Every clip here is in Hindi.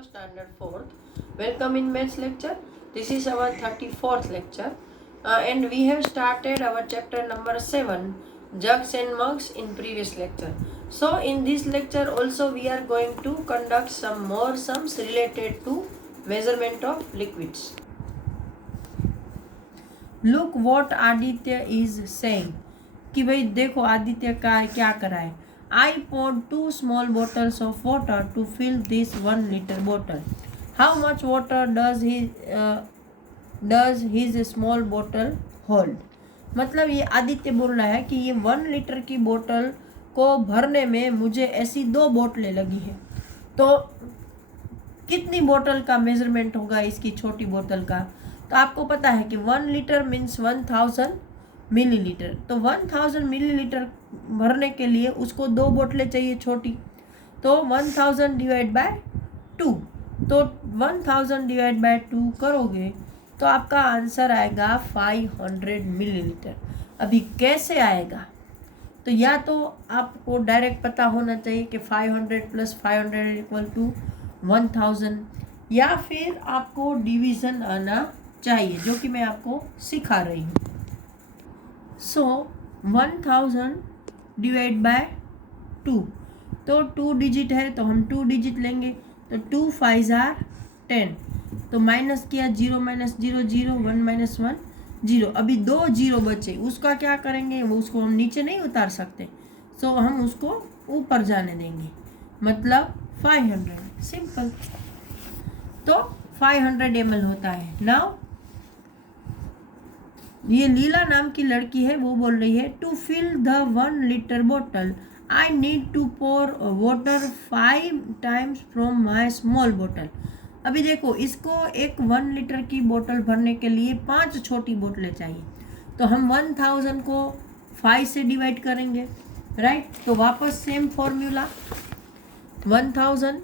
of standard 4th. Welcome in maths lecture. This is our 34th lecture and we have started our chapter number 7 jugs and mugs in previous lecture. So in this lecture also we are going to conduct some more sums related to measurement of liquids. Look what Aditya is saying. कि भाई देखो आदित्य का क्या करा है. I poured 2 small bottles of water to fill this 1 liter bottle. How much water does his small bottle hold? मतलब ये आदित्य बोल रहा है कि ये 1 लीटर की बोतल को भरने में मुझे ऐसी 2 बोतलें लगी है, तो कितनी बोतल का मेजरमेंट होगा इसकी छोटी बोतल का. तो आपको पता है कि 1 लीटर मीन्स 1000 मिलीलीटर. तो 1000 मिलीलीटर भरने के लिए उसको 2 बोतलें चाहिए छोटी. तो 1000 डिवाइड बाय 2. तो 1000 डिवाइड बाय 2 करोगे तो आपका आंसर आएगा 500 मिलीलीटर. अभी कैसे आएगा, तो या तो आपको डायरेक्ट पता होना चाहिए कि 500 प्लस 500 इक्वल टू 1000, या फिर आपको डिवीज़न आना चाहिए, जो कि मैं आपको सिखा रही हूँ. सो 1000 डिवाइड बाय 2, तो 2 डिजिट है तो हम 2 डिजिट लेंगे. तो 2 5 आर 10, तो माइनस किया 0 माइनस 0 0, 1 माइनस 1 0. अभी 2 0 बचे, उसका क्या करेंगे, वो उसको हम नीचे नहीं उतार सकते, सो हम उसको ऊपर जाने देंगे, मतलब 500. सिंपल. तो 500 ml होता है. नाउ ये लीला नाम की लड़की है, वो बोल रही है टू फिल द 1 लीटर बोतल I need to pour water 5 times from my small बोतल. अभी देखो, इसको एक 1 लीटर की बोतल भरने के लिए 5 छोटी बोतलें चाहिए. तो हम 1000 को 5 से डिवाइड करेंगे, राइट. तो वापस सेम फॉर्मूला, 1000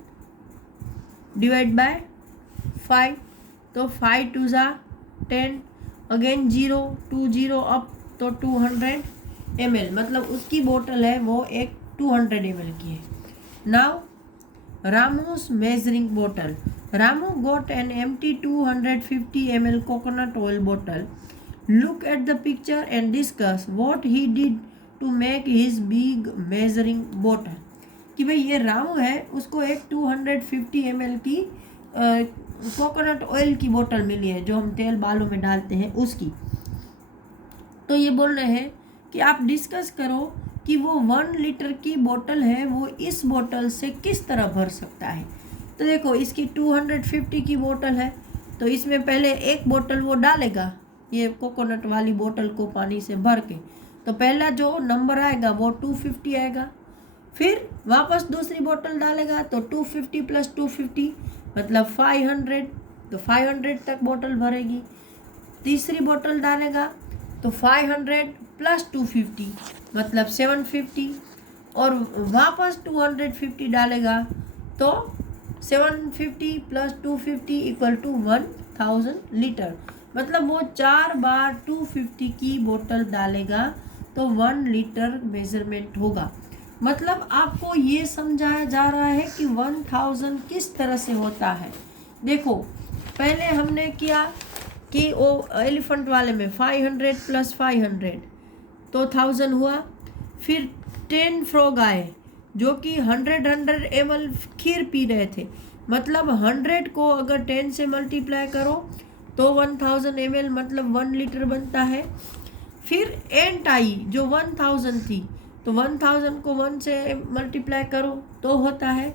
डिवाइड बाय 5, तो 5 2 ज़ा 10, अगेन 0 2 0 अप, तो 200 ml, मतलब उसकी बोतल है वो एक 200 ml की है. नाउ रामूस मेजरिंग बोतल. Ramu got an empty 250 ml coconut oil बोतल. Look at the picture and discuss what he did to make his big measuring बोतल. कि भाई ये रामू है, उसको एक 250 ml की कोकोनट ऑयल की बोतल मिली है, जो हम तेल बालों में डालते हैं उसकी. तो ये बोल रहे हैं कि आप डिस्कस करो कि वो 1 लीटर की बोतल है, वो इस बोतल से किस तरह भर सकता है. तो देखो, इसकी 250 की बोतल है, तो इसमें पहले एक बोतल वो डालेगा, ये कोकोनट वाली बोतल को पानी से भर के. तो पहला जो नंबर आएगा वो 250 आएगा. फिर वापस दूसरी बोतल डालेगा, तो 250 प्लस 250 मतलब 500, तो 500 तक बोतल भरेगी. तीसरी बोतल डालेगा तो 500 प्लस 250 मतलब 750, और वापस 250 डालेगा तो 750 प्लस 250 इक्वल टू 1000 लीटर. मतलब वो 4 बार 250 की बोतल डालेगा तो 1 लीटर मेजरमेंट होगा. मतलब आपको ये समझाया जा रहा है कि 1000 किस तरह से होता है. देखो, पहले हमने किया कि वो एलिफेंट वाले में 500 प्लस 500 तो 1000 हुआ. फिर 10 फ्रॉग आए जो कि 100 ml खीर पी रहे थे, मतलब 100 को अगर 10 से मल्टीप्लाई करो तो 1000 ml मतलब 1 लीटर बनता है. फिर एंट आई जो 1000 थी, तो 1000 को 1 से मल्टीप्लाई करो तो होता है.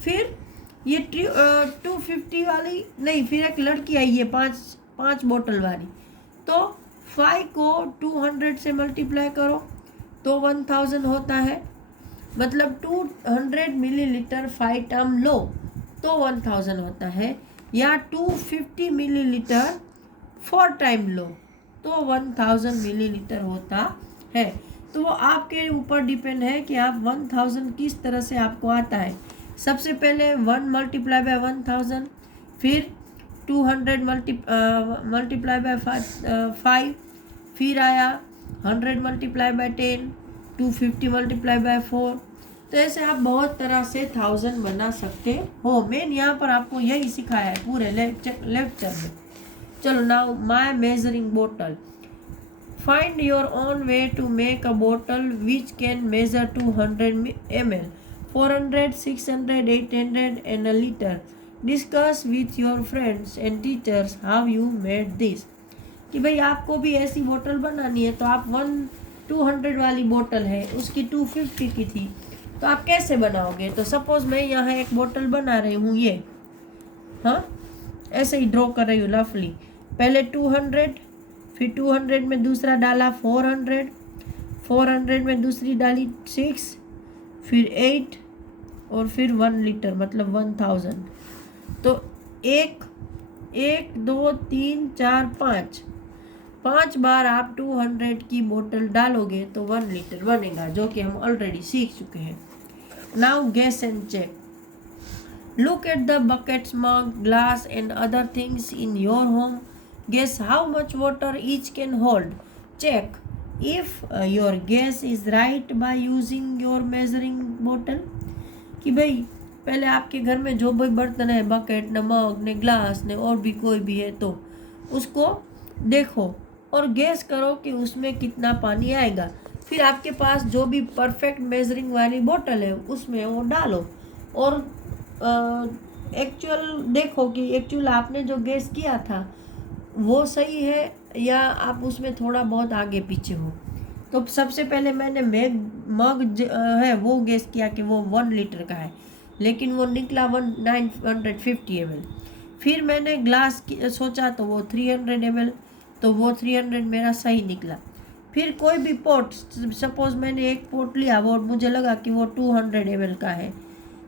फिर ये 250 वाली नहीं, फिर एक लड़की आई है 5 बोतल वाली, तो 5 को 200 से मल्टीप्लाई करो तो 1000 होता है, मतलब 200 मिलीलीटर 5 टाइम लो तो 1000 होता है, या 250 मिलीलीटर 4 टाइम लो तो 1000 मिलीलीटर होता है. तो वो आपके ऊपर डिपेंड है कि आप 1000 किस तरह से आपको आता है. सबसे पहले 1 मल्टीप्लाई बाय 1000, फिर 200 मल्टीप्लाई बाय 5, फिर आया 100 मल्टीप्लाई बाय 10, 250 मल्टीप्लाई बाय 4, तो ऐसे आप बहुत तरह से 1000 बना सकते हो। मेन यहाँ पर आपको यही सिखाया है पूरे लेक्चर में। चलो नाउ माय मेजरिंग बोतल। Find your own way to make a बोतल which can measure 200 ml, 400, 600, 800 and a litre. Discuss with your friends and teachers how you made this. कि भाई आपको भी ऐसी बोतल बनानी है, तो आप 200 वाली बोतल है, उसकी 250 की थी, तो आप कैसे बनाओगे? तो सपोज मैं यहाँ एक बोतल बना रही हूँ, ये हाँ ऐसे ही ड्रॉ कर रही हूँ रफली। पहले 200, फिर 200 में दूसरा डाला 400, 400 में दूसरी डाली 6, फिर 8 और फिर 1 लीटर मतलब 1000। तो 1 2 3 4 5 बार आप 200 की बोतल डालोगे तो 1 लीटर बनेगा, जो कि हम ऑलरेडी सीख चुके हैं। Now guess and check. Look at the buckets, mug, glass and other things in your home. Guess how much water each can hold. Check if your guess is right by using your measuring bottle. कि भाई पहले आपके घर में जो भी बर्तन है, बकेट न मग ने ग्लास ने और भी कोई भी है, तो उसको देखो और गैस करो कि उसमें कितना पानी आएगा। फिर आपके पास जो भी परफेक्ट मेजरिंग वाली बोतल है उसमें वो डालो और एक्चुअल देखो कि एक्चुअल आपने जो गैस किया था वो सही है या आप उसमें थोड़ा बहुत आगे पीछे हो। तो सबसे पहले मैंने मग है वो गैस किया कि वो 1 लीटर का है, लेकिन वो निकला 950 ml। फिर मैंने ग्लास की सोचा तो वो 300 ml, तो वो 300 मेरा सही निकला। फिर कोई भी पोट, सपोज मैंने एक पोट लिया, वो मुझे लगा कि वो 200 ml का है,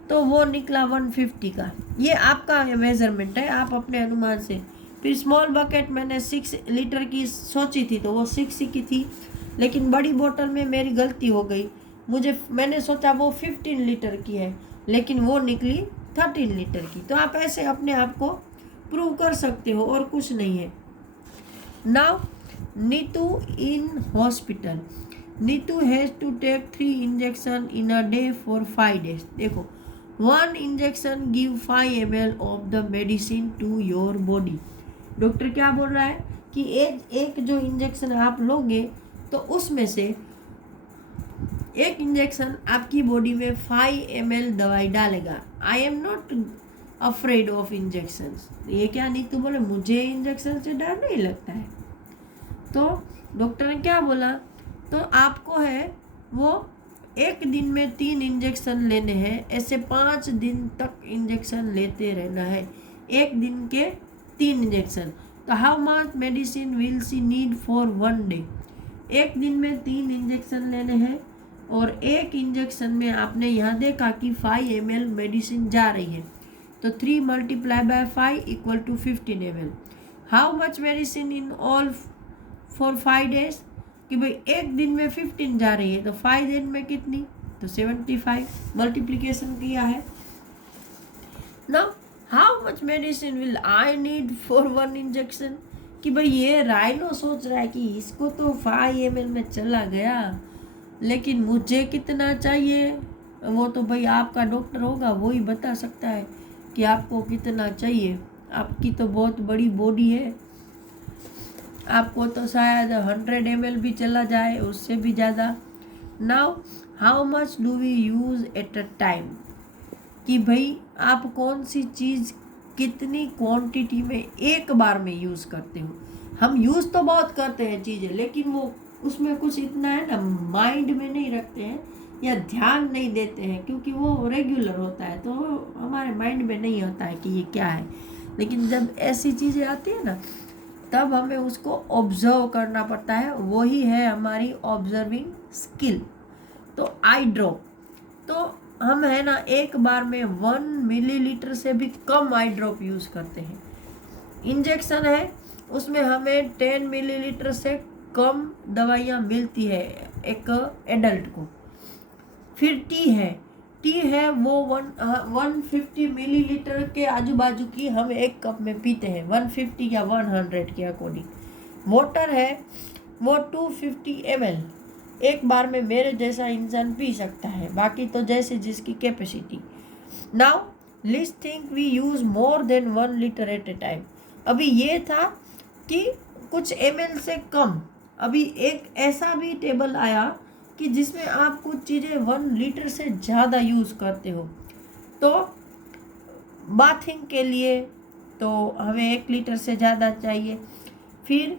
तो वो निकला 150 का। ये आपका मेजरमेंट है, आप अपने अनुमान से। फिर स्मॉल बकेट मैंने 6 लीटर की सोची थी, तो वो 6 की थी, लेकिन बड़ी बोतल में मेरी गलती हो गई। मैंने सोचा वो 15 लीटर की है, लेकिन वो निकली 13 लीटर की। तो आप ऐसे अपने आप को प्रूव कर सकते हो और कुछ नहीं है। Now Neetu in hospital. Neetu has to take 3 injection in a day for 5 days। देखो 1 injection give 5 ml of the medicine to your body. Doctor क्या बोल रहा है कि एक जो इंजेक्शन आप लोगे तो उसमें से एक इंजेक्शन आपकी बॉडी में 5 ml दवाई डालेगा। I am not afraid of injection. ये क्या नीतू बोले, मुझे इंजेक्शन से डर नहीं लगता है। तो डॉक्टर ने क्या बोला, तो आपको है वो एक दिन में 3 इंजेक्शन लेने हैं, ऐसे 5 दिन तक इंजेक्शन लेते रहना है, एक दिन के 3 इंजेक्शन। तो how much medicine will see need for 1 day. एक दिन में 3 इंजेक्शन लेने हैं और एक इंजेक्शन में आपने यहाँ देखा कि 5 ml मेडिसिन जा रही है, तो 3 × 5 = 15 ml। How much medicine in all for 5 days, कि भाई एक दिन में 15 जा रही है, तो 5 दिन में कितनी, तो 75 मल्टीप्लिकेशन किया है। Now how much medicine will I need for 1 injection, कि भाई ये राइनो सोच रहा है कि इसको तो 5 ml में चला गया, लेकिन मुझे कितना चाहिए, वो तो भाई आपका डॉक्टर होगा, वो ही बता सकता है कि आपको कितना चाहिए। आपकी तो बहुत बड़ी बॉडी है, आपको तो शायद 100 ml भी चला जाए, उससे भी ज़्यादा। Now how much do we use at a time, कि भाई आप कौन सी चीज़ कितनी क्वांटिटी में एक बार में यूज़ करते हो। हम यूज़ तो बहुत करते हैं चीज़ें, लेकिन वो उसमें कुछ इतना है ना, माइंड में नहीं रखते हैं या ध्यान नहीं देते हैं, क्योंकि वो रेगुलर होता है, तो हमारे माइंड में नहीं होता है कि ये क्या है। लेकिन जब ऐसी चीज़ें आती है ना, तब हमें उसको ऑब्जर्व करना पड़ता है, वही है हमारी ऑब्जर्विंग स्किल। तो आई ड्रॉप, तो हम है ना एक बार में 1 मिलीलीटर से भी कम आई ड्रॉप यूज़ करते हैं। इंजेक्शन है, उसमें हमें 10 मिलीलीटर से कम दवाइयाँ मिलती है एक एडल्ट को। फिर टी है वो 150 मिलीलीटर के आजू बाजू की हम एक कप में पीते हैं, 150 या 100 के अकॉर्डिंग। वाटर है वो 250 ml, एक बार में मेरे जैसा इंसान पी सकता है, बाकी तो जैसे जिसकी कैपेसिटी। नाउ लिस्ट think we use more than 1 litre at a time. अभी ये था कि कुछ ml से कम। अभी एक ऐसा भी टेबल आया कि जिसमें आप कुछ चीज़ें 1 लीटर से ज़्यादा यूज़ करते हो। तो बाथिंग के लिए तो हमें 1 लीटर से ज़्यादा चाहिए। फिर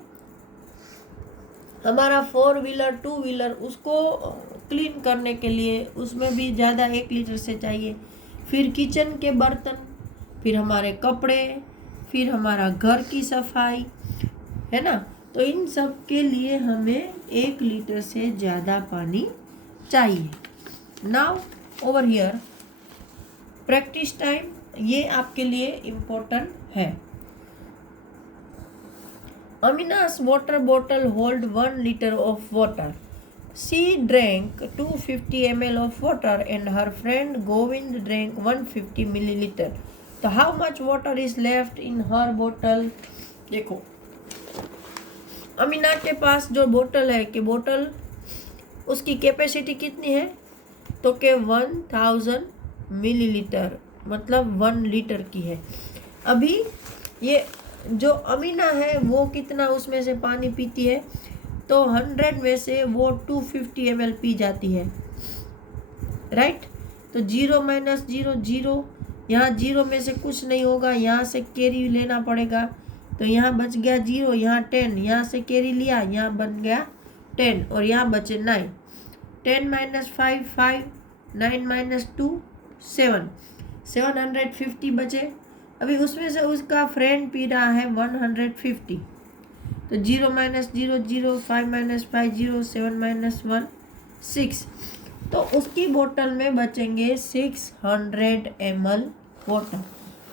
हमारा 4 व्हीलर 2 व्हीलर उसको क्लीन करने के लिए उसमें भी ज़्यादा 1 लीटर से चाहिए। फिर किचन के बर्तन, फिर हमारे कपड़े, फिर हमारा घर की सफाई, है ना। तो इन सब के लिए हमें 1 लीटर से ज़्यादा पानी चाहिए। Now over here practice time, ये आपके लिए इम्पोर्टेंट है। Amina's water bottle hold 1 liter of water. She drank 250 ml of water and her friend Govind drank 150 milliliter. तो how much water is left in her bottle? देखो अमीना के पास जो बोतल है कि बोतल उसकी कैपेसिटी कितनी है, तो के 1000 मिलीलीटर मतलब 1 लीटर की है। अभी ये जो अमीना है वो कितना उसमें से पानी पीती है, तो 100 में से वो 250 ml पी जाती है, राइट। तो 0 माइनस 0 0, यहाँ 0 में से कुछ नहीं होगा, यहाँ से कैरी लेना पड़ेगा। तो यहाँ बच गया 0, यहाँ 10, यहाँ से कैरी लिया, यहाँ बन गया 10 और यहाँ बचे 9। 10 माइनस 5 5, 9 माइनस 2 7, 750 बचे। अभी उसमें से उसका फ्रेंड पी रहा है 150। तो 0 माइनस 0 0, 5 माइनस 5 0, 7 माइनस 1 6। तो उसकी बोतल में बचेंगे 600 ml वाटर।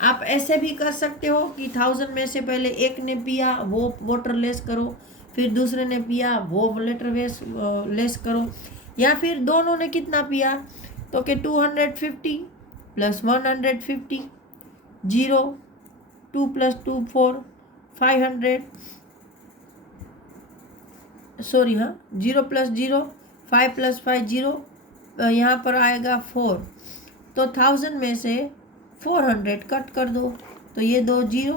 आप ऐसे भी कर सकते हो कि 1000 में से पहले एक ने पिया वो वाटर लेस करो, फिर दूसरे ने पिया वो वाटर लेस करो, या फिर दोनों ने कितना पिया तो कि 250 प्लस 150, 0 2 प्लस 2 4, 500 सॉरी हाँ 0 प्लस 0, 5 प्लस 5 0, यहाँ पर आएगा 4। तो 1000 में से 400 कट कर दो, तो ये 2 0,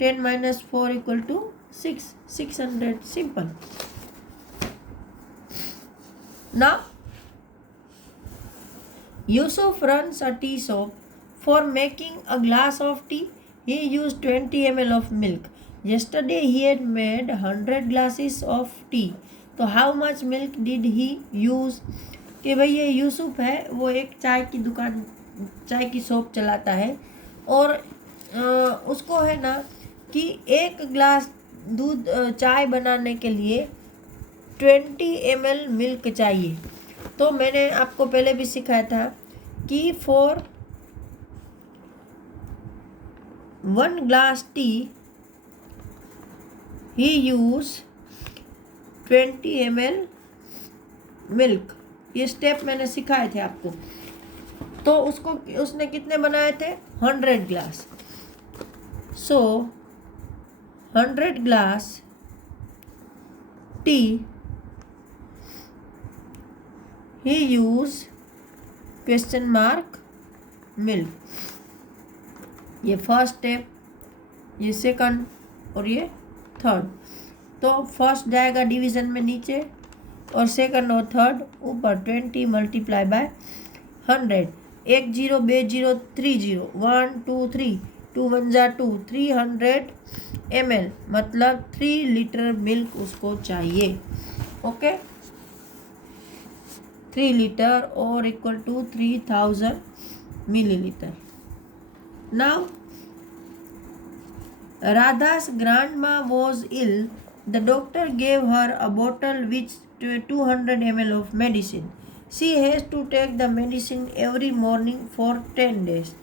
10 minus 4 equal to 6, 600, simple. Now Yusuf runs a tea shop. For making a glass of tea, he used 20 ml of milk. Yesterday he had made 100 glasses of tea. तो how much milk did he use? कि भाई ये यूसुफ है, वो एक चाय की दुकान, चाय की शॉप चलाता है और उसको है ना कि 1 ग्लास दूध चाय बनाने के लिए 20 ml मिल्क चाहिए। तो मैंने आपको पहले भी सिखाया था कि for 1 glass T he use 20 ml milk. ये स्टेप मैंने सिखाए थे आपको। तो उसने कितने बनाए थे 100 glass. So 100 glass T he use question mark milk. ये फर्स्ट स्टेप, ये सेकंड और ये थर्ड। तो फर्स्ट जाएगा डिवीज़न में नीचे और सेकंड और थर्ड ऊपर। 20 मल्टीप्लाई बाय 100, 1 0 2 0 3 0, 1 2 3, 2 1 जा 2, 300 ml मतलब 3 लीटर मिल्क उसको चाहिए। ओके 3 लीटर और equal to 3000 milliliter. Now Radha's grandma was ill. The doctor gave her a bottle with 200 ml of medicine. She has to take the medicine every morning for 10 days.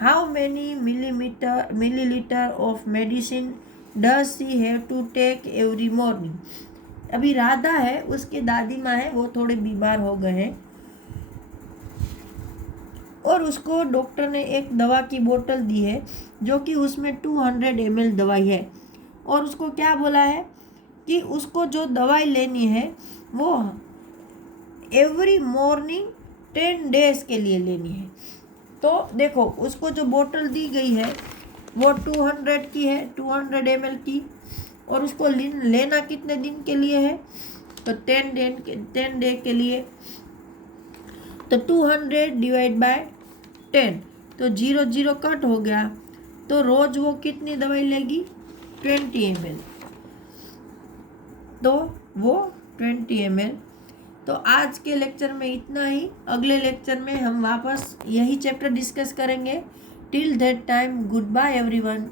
How many milliliter of medicine does she have to take every morning? अभी राधा है, उसके दादी माँ है, वो थोड़े बीमार हो गए हैं और उसको डॉक्टर ने एक दवा की बोतल दी है जो कि उसमें 200 ml दवाई है। और उसको क्या बोला है कि उसको जो दवाई लेनी है वो एवरी मॉर्निंग 10 डेज के लिए लेनी है। तो देखो उसको जो बोतल दी गई है वो 200 की है, 200 ml की, और उसको लेना कितने दिन के लिए है, तो 10 डे के लिए। तो 200 डिवाइड बाय 10, तो 0 0 कट हो गया, तो रोज वो कितनी दवाई लेगी, 20 ml, तो वो 20 ml। तो आज के लेक्चर में इतना ही। अगले लेक्चर में हम वापस यही चैप्टर डिस्कस करेंगे। Till that time good bye everyone.